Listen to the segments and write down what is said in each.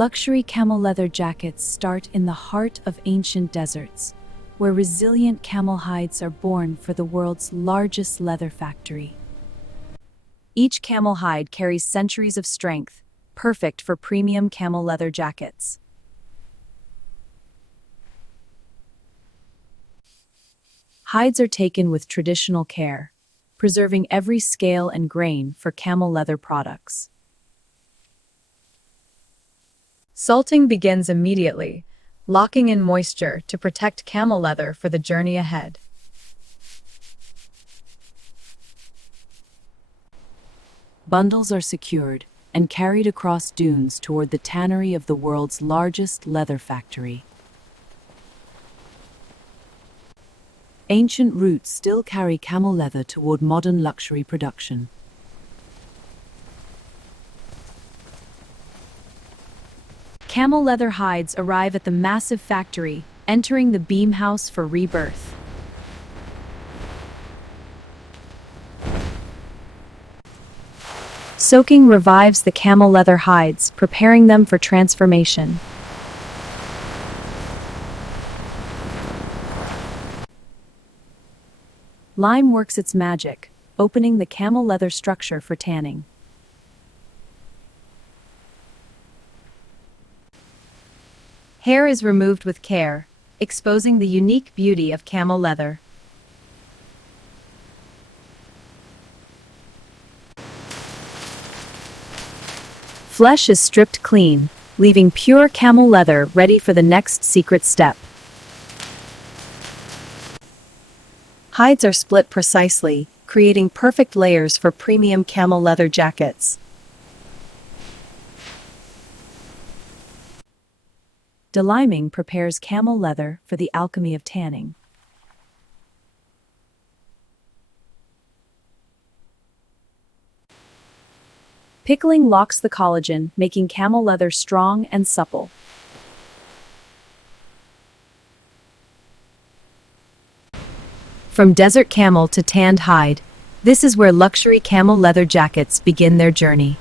Luxury camel leather jackets start in the heart of ancient deserts, where resilient camel hides are born for the world's largest leather factory. Each camel hide carries centuries of strength, perfect for premium camel leather jackets. Hides are taken with traditional care, preserving every scale and grain for camel leather products. Salting begins immediately, locking in moisture to protect camel leather for the journey ahead. Bundles are secured and carried across dunes toward the tannery of the world's largest leather factory. Ancient routes still carry camel leather toward modern luxury production. Camel leather hides arrive at the massive factory, entering the beam house for rebirth. Soaking revives the camel leather hides, preparing them for transformation. Lime works its magic, opening the camel leather structure for tanning. Hair is removed with care, exposing the unique beauty of camel leather. Flesh is stripped clean, leaving pure camel leather ready for the next secret step. Hides are split precisely, creating perfect layers for premium camel leather jackets. Deliming prepares camel leather for the alchemy of tanning. Pickling locks the collagen, making camel leather strong and supple. From desert camel to tanned hide, this is where luxury camel leather jackets begin their journey.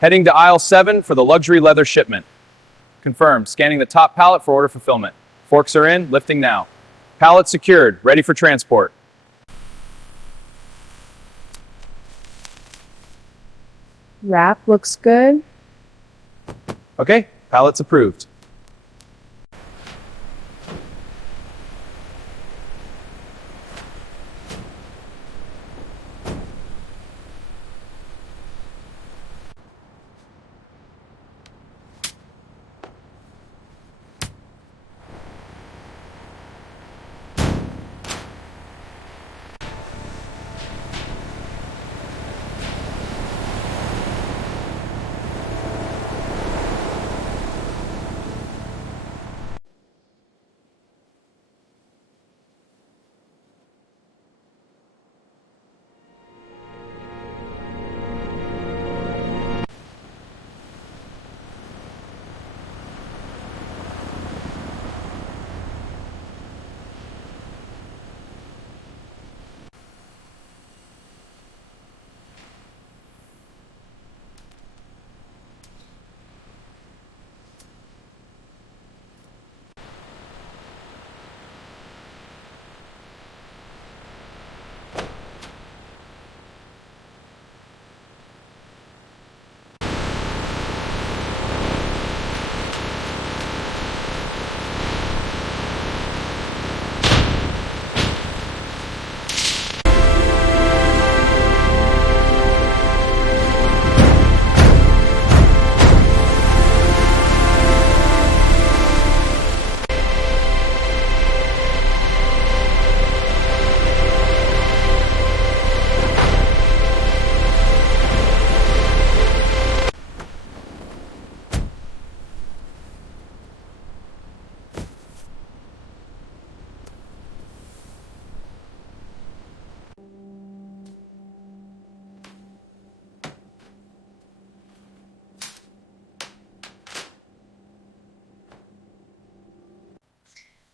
Heading to aisle 7 for the luxury leather shipment. Confirmed. Scanning the top pallet for order fulfillment. Forks are in, lifting now. Pallet secured, ready for transport. Wrap looks good. Okay, pallet's approved.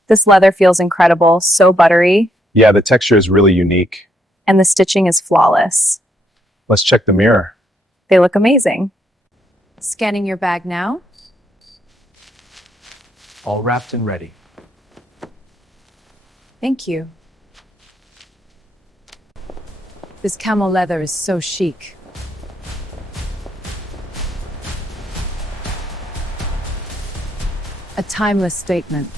This leather feels incredible, so buttery, Yeah, the texture is really unique. and the stitching is flawless. Let's check the mirror. They look amazing. Scanning your bag now? All wrapped and ready. Thank you. This camel leather is so chic. A timeless statement.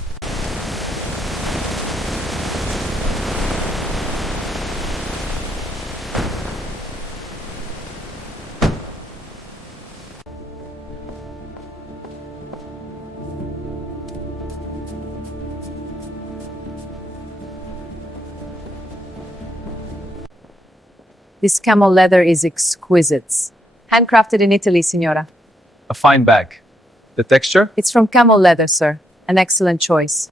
This camel leather is exquisite. Handcrafted in Italy, signora. A fine bag. The texture? It's from camel leather, sir. An excellent choice.